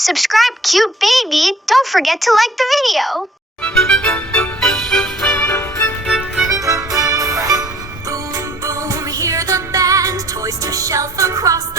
Subscribe, cute baby. Don't forget to like the video. Boom, boom, hear the band. Toys to shelf across the